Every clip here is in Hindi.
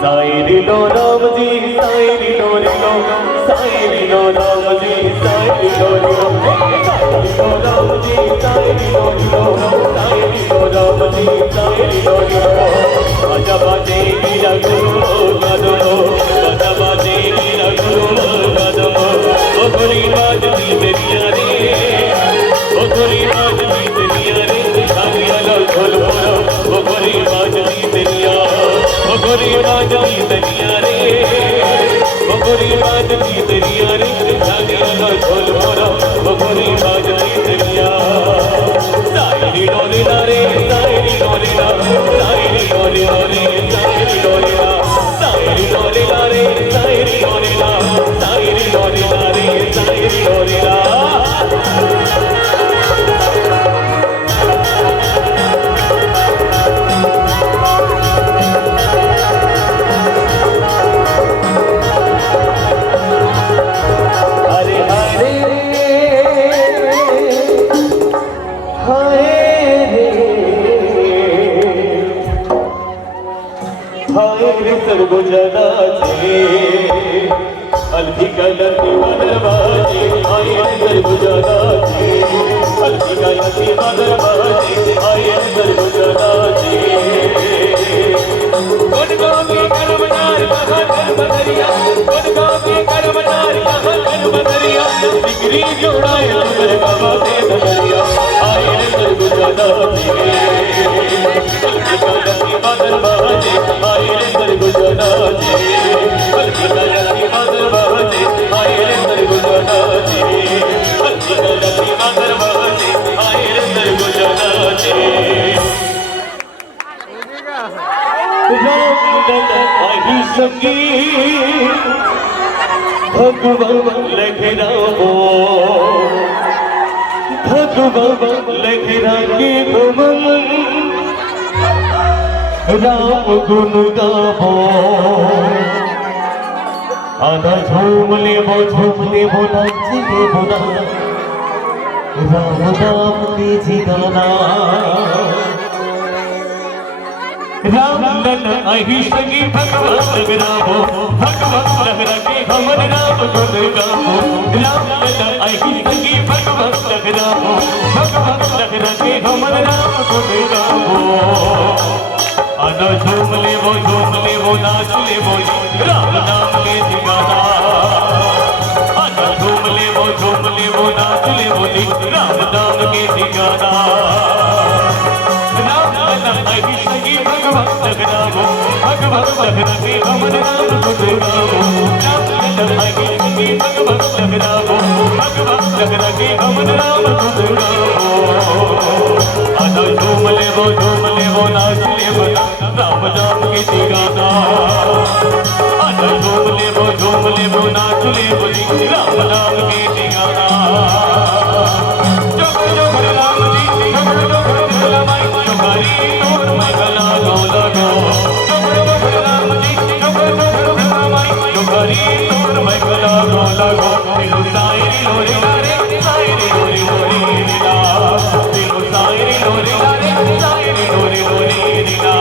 साईं लो राम जी साईं लो साईं लो राम जी साईं लो राम जी साईं लो साईं लो राम जी साईं लो आजा बाजे मीरा गुरु कदमो आजा बाजे मीरा गुरु कदमो ओ गोरी बाजनी तेरिया रे ओ गोरी बाजनी तेरिया रे धागिया लो ढोल भरो ओ गोरी बाजनी तेरिया ओ गोरी बाजनी तेरिया रे ओ गोरी बाजनी तेरिया रे धागिया लो ढोल भरो ओ गोरी बाजनी तेरिया साईं डोले ना रे साईं डोले ना साईं डोले ना रे साईं डोले ना साईं डोले ना रे साईं डोले ना साईं डोले ना रे साईं डोले ना सर्व जना थे अलगी गलती मदरबाजी आए सर्व जना थे अलगी गलती मदरबाजी आए सर्व जना थे कौन गावे करमनार कहाँ कर बदरिया कौन गावे करमनार कहाँ कर बदरिया डिग्री जोड़ाया बाबा से बदरिया आए सर्व जना थे अलगी गलती मदरबाजी आए सर्व जना थे अलगी गलती मदरबाजी आए सर्व जना थे अलगी गलती मदरबाजी आए सर्व जना थे आई संगी भगवान लखराओ भगवान लखरा के भवन राम गुण गावो आधा झूम ले वो नाच ले वो राम नाम कीजिए गाना राम लन अहि संगी भगवान लखराओ भगवान लखरा के हमन राम गुण गावो राम लन अहि संगी भगवान लखराओ भगवान लखरा के हमन राम गुण गावो आना झूम ले वो नाच ले वो राम नाम के ठिकाना आना झूम ले वो नाच ले वो राम नाम के ठिकाना राम नाम अहि संगी भगवान लखराओ भगवान लखरा के हमन राम गुण गावो राम नाम अहि संगी भगवान लखराओ भगवान लखरा के हमन राम गुण गावो आना झूम ले वो नाच ले वो राम नाम के ठिकाना आना झूम ले वो नाच ले वो राम नाम के ठिकाना जग जग राम जी जग जग माई तुम्हारी तोर मगला गौला गो जग जग राम जी जग जग माई तुम्हारी तोर मगला गौला गो दिलो साईं लोरी रे साईं लोरी लीला दिलो साईं लोरी रे साईं लोरी लीला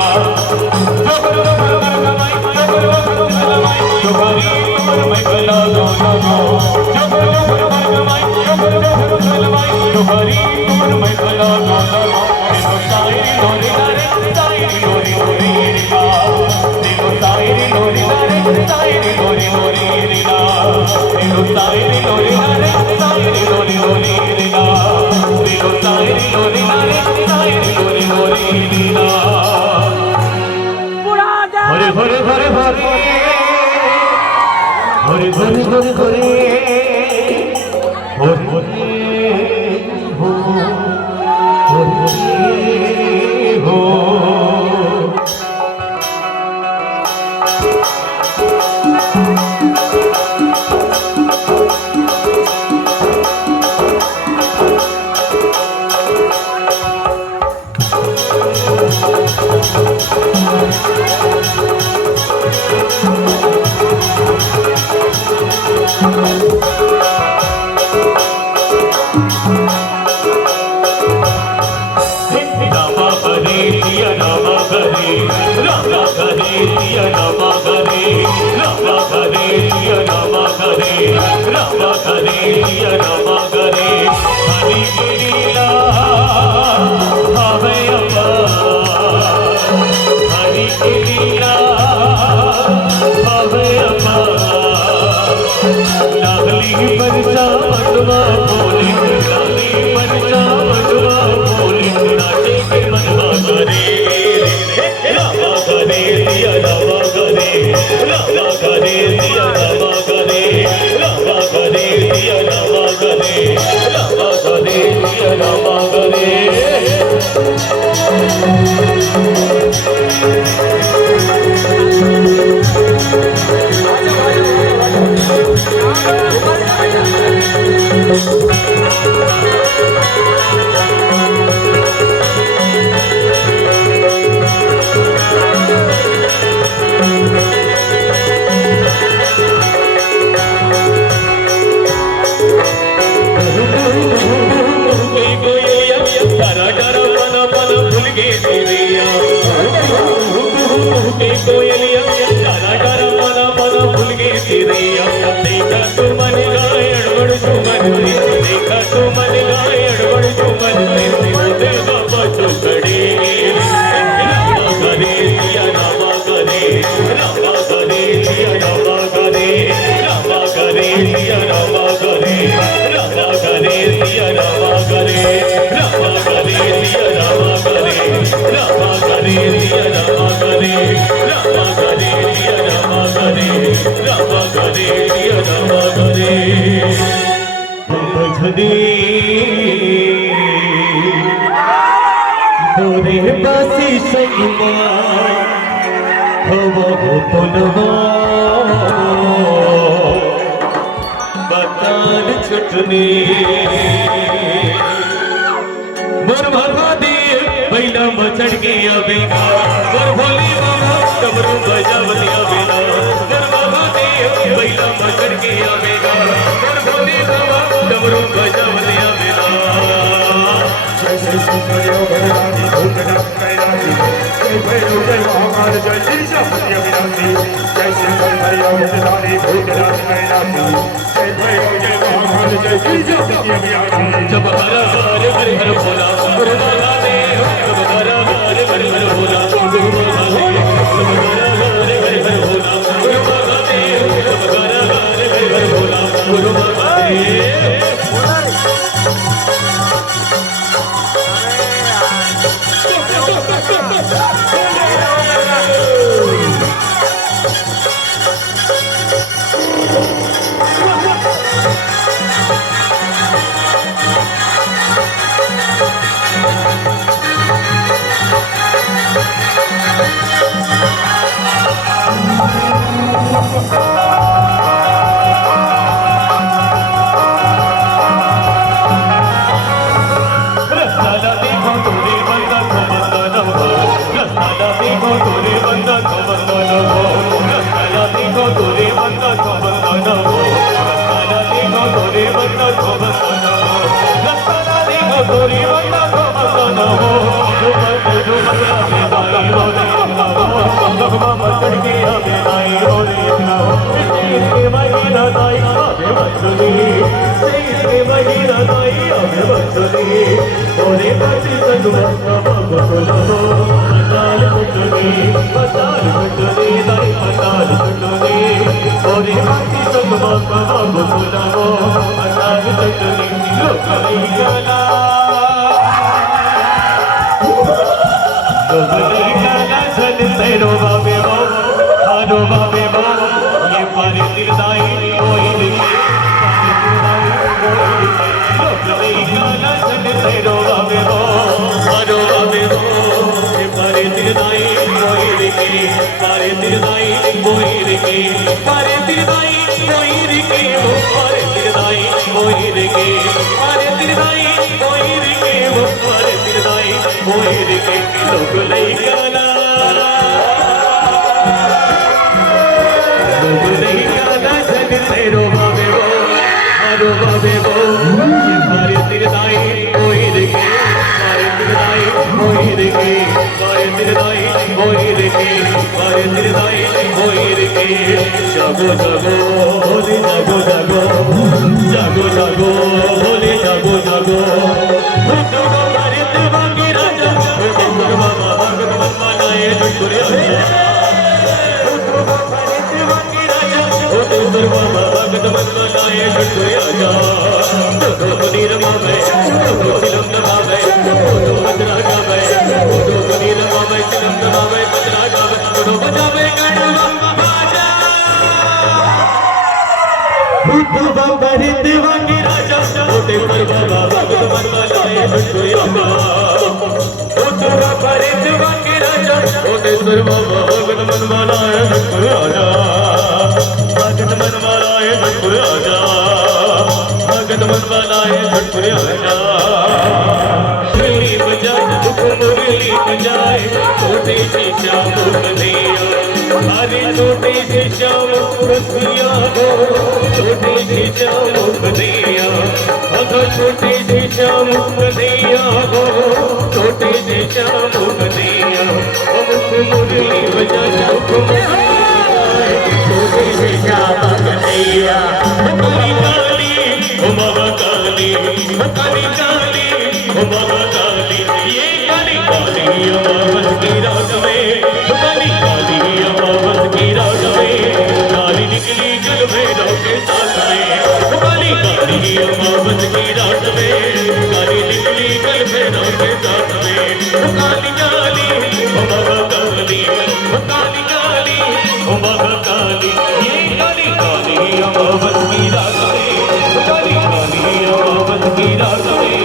हरे हरे हरे हरे हरे हरे हरे हो रामा करे दिया रामा करे हनी गिरीला हवे अम्मा हनी गिरीला हवे अम्मा नागली बरसा मटवा बोली नागली बरसा मटवा बोली नाचे के मनवा करे रामा करे दिया रामा करे रामा करे दिया रामा करे रामा करे दिया रामा करे रामा करे दिया रामा करे देखा तू मन गाय अड़बड़ झूमर देखा तू मन गाय अड़बड़ झूमर दे बाबा तो खड़े रामा करे दिया रामा करे रामा करे दिया रामा करे रामा करे दिया रामा करे रामा करे दिया रामा करे रामा करे दिया रामा करे रामा करे दिया रामा करे रामा करे दिया रामा करे रामा करे दिया रामा करे भजने बोरे बासी सैमा हवा हो पुलवा बतान छुटने मोर भरवा दे बैला मचड़ के अबेगा मोर भोली बाबा कमरू बजावती अबेगा मोर भरवा दे बैला मचड़ के अबेगा मोर भोली बाबा कमरू बजावती अबेगा जैसे सुंदरियों भगवानी भूतना कैलासी जय भैरव जय महाकाल जय गिरिजा पति अविनाशी जैसे भैरव भगवानी भूतना कैलासी जय भैरव जय महाकाल जय गिरिजा पति अविनाशी जब हर हर हर हर बोला गुरु माला दे जब हर हर हर हर बोला गुरु माला दे जब हर हर हर हर बोला गुरु माला दे जब हर हर हर हर बोला गुरु माला दे जागो जागो जागो जागो जागो बोले जागो जागो भूतों को भरित वांगे राजा भूते बाबा भगत मनमानाए झुटपुरे आजा भूतों को भरित वांगे राजा भूते बाबा भगत मनमानाए झुटपुरे आजा तो मुनीर मावे तो सिलम नमावे तो बजरा गावे तो मुनीर मावे सिलम नमावे बजरा गावे तो बजावे गणवा बाजा भूतों को भरित वांगे राजा भूते बाबा भगत मनमानाए झुटपुरे आजा भूतों को भरित वांगे राजा भूते बाबा भगत मनमानाए झुटपुरे आजा भगत मनमानाए झुटपुरे आजा भगत मनमानाए झुटपुरे आजा मुरली बजाए मुरली बजाए छोटे से श्याम कन्हैया अरे छोटे से श्याम कन्हैया हो छोटे से श्याम कन्हैया अगर छोटे से श्याम कन्हैया हो छोटे से श्याम कन्हैया हमको मुरली बजाए छोटे से श्याम कन्हैया काली काली ओ महाकाली काली काली ओ महाकाली ये काली काली अमावस की रात में काली काली अमावस की रात में काली निकली जल भैरव के साथ में काली काली अमावस की रात में काली निकली जल भैरव के साथ में काली काली ओ महाकाली काली काली ओ महाकाली ये काली काली अमावस की रात में काली काली अमावस की रात में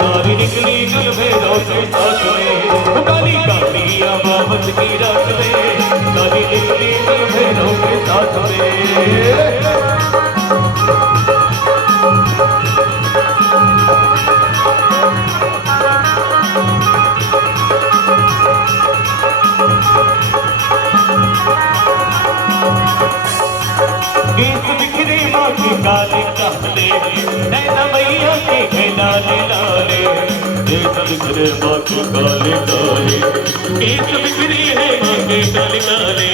काली निकली जल भैरव के साथ में काली काली अमावस की रात में काली निकली जल भैरव के साथ में गीत बिखरे माँ के काले काले नैना मैया के लाले लाले गीत बिखरे माँ के काले काले गीत बिखरे है माँ के काले काले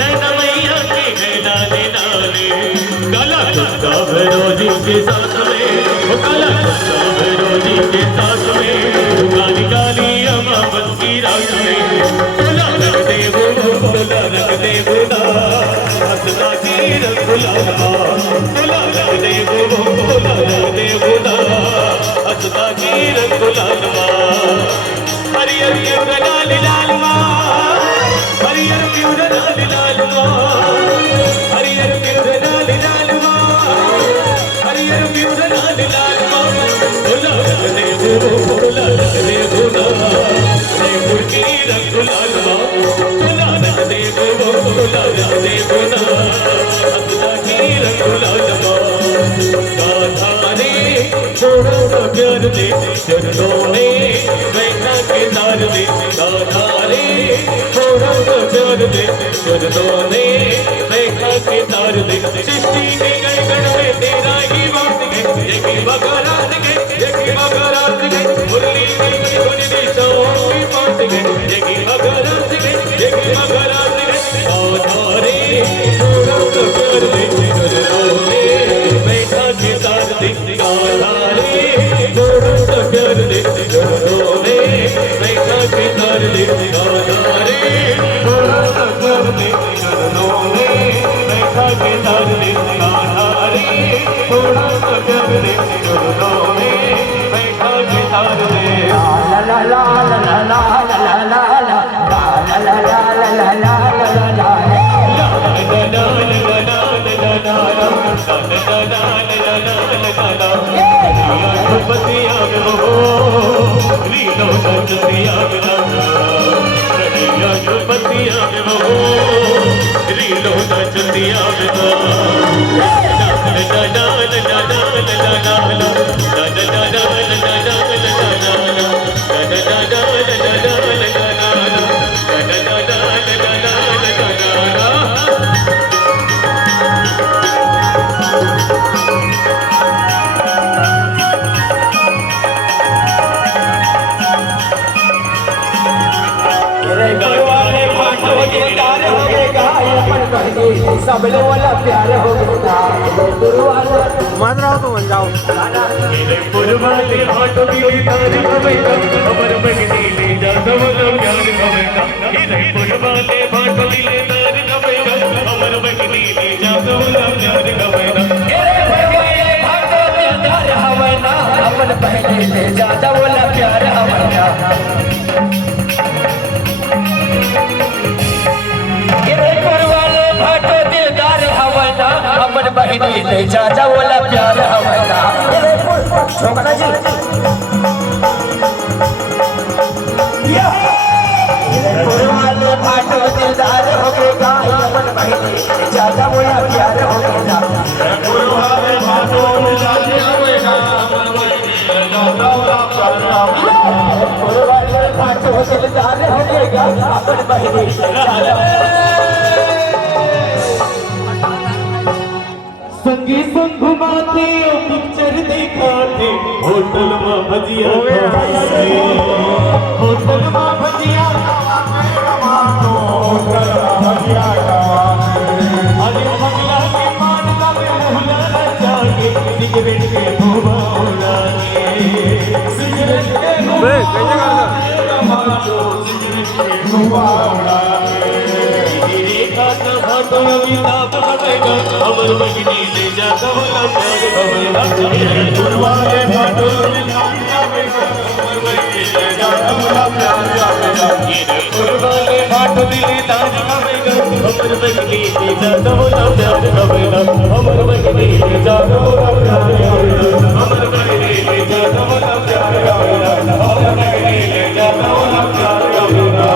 नैना मैया के लाले लाले काला कुत्ता भैरोजी के साथ में काला कुत्ता भैरोजी के साथ में काली काली अमावस की रात में बोला रख दे बोला रख दे बोला हंसता की रंगुला बोला रख दे बोला रख दे बोला हंसता की रंगुला हरियर क्यों लाल लाल हरियर क्यों लाल लाल हरियर क्यों लाल लाल हरियर क्यों लाल लाल बोला रख दे बोला रख दे बोला की रंगुला बोला रख दे बोला रख दे बोला हंसता की रंगुला गाथा रे छोड़ो ना प्यार दे चरणों में बैठा के तार दे गाथा रे छोड़ो ना प्यार दे चरणों में बैठा के तार दे सृष्टि के गण में तेरा ही बात है यही बगरात के यही बगरात के मुरली की धुन दिशाओं की बात है यही बगरात के यही बगरात के गाथा रे छोड़ो ना प्यार दे चरणों में बैठा के तार दे गाथा रे छोड़ो ना प्यार दे चरणों में बैठा के तार दे गाथा रे छोड़ो ना प्यार दे चरणों में बैठा के तार दे गाथा रे छोड़ो ना प्यार दे चरणों में बैठा के तार दे la la la la la la la la la la la la la la सब लोग वाला प्यार हो गया गुरु वाला मत रहो तो बन जाओ मेरे पुरवाले भाटो दिली तार हवेगा अमर बगनी ले जा दवला प्यार हवेगा मेरे पुरवाले भाटो दिली तार हवेगा अमर बगनी ले जा दवला प्यार हवेगा अपन पहले ले जा दवला प्यार हवेगा बहिनी ले जा बोला प्यार हमारा छोकरा जी वाले भाटो दिलदार होगा अपन बहिनी ले जा बोला प्यार होगा वाले भाटो दिलदार होगा वाले भाटो दिलदार होगा अपन बहिनी ले जा संगी संग घुमाते पिक्चर दिखाते होटल में भजिया खाते होटल में भजिया अरे मंगला के मान का मुहला जाके सिगरेट के धुआं उड़ाके सिगरेट के धुआं उड़ाके भाटो अमिताभ बनेगा अमर बगनी ले जा दवला प्यार हवेगा पुरवाले भाटो पुरवाले भाटो दिली ताज हवेगा अमर बगनी ले जा दवला प्यार हवेगा अमर बगनी ले जा दवला प्यार हवेगा अमर बगनी ले जा दवला प्यार हवेगा अमर बगनी ले जा दवला प्यार हवेगा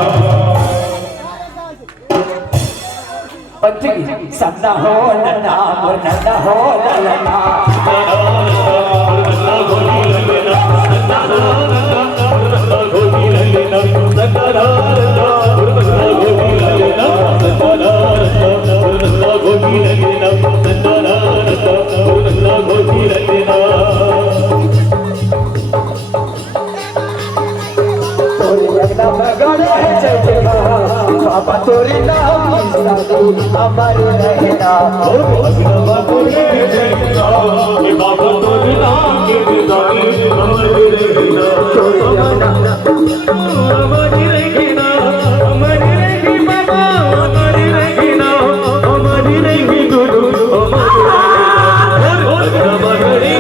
सन्ना हो नन्ना मोर नन्ना हो ललना बाबा तोरी नाम हमारे रहना बाबा तोरी नाम के हमारे रहना हमारी रहना हमारी रही बाबा हमारी रहना हमारी रही गुरु हमारी रही बाबा तोरी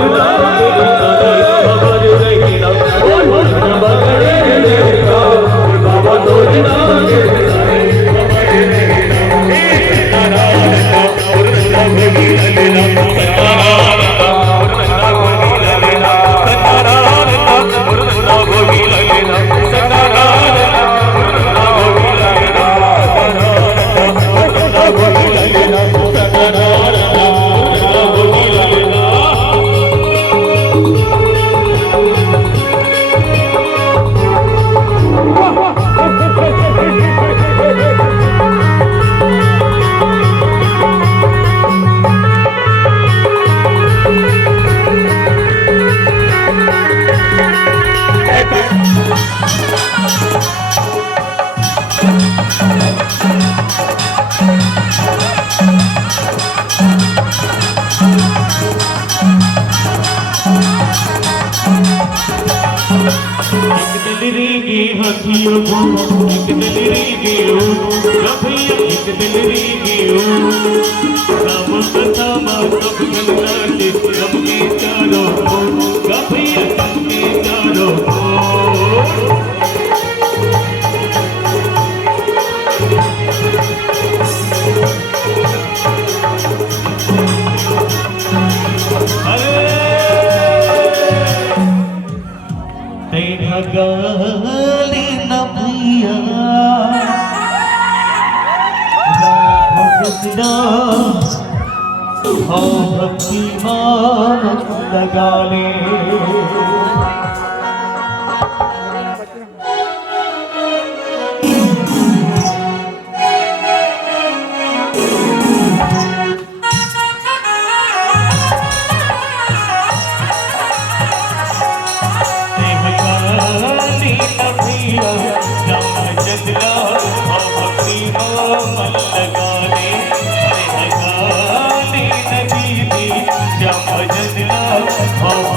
नाम के हमारे रहना बाबा तोरी नाम के गाली न भैया भक्ति मान लगाले भक्ति मान लगाले हाँ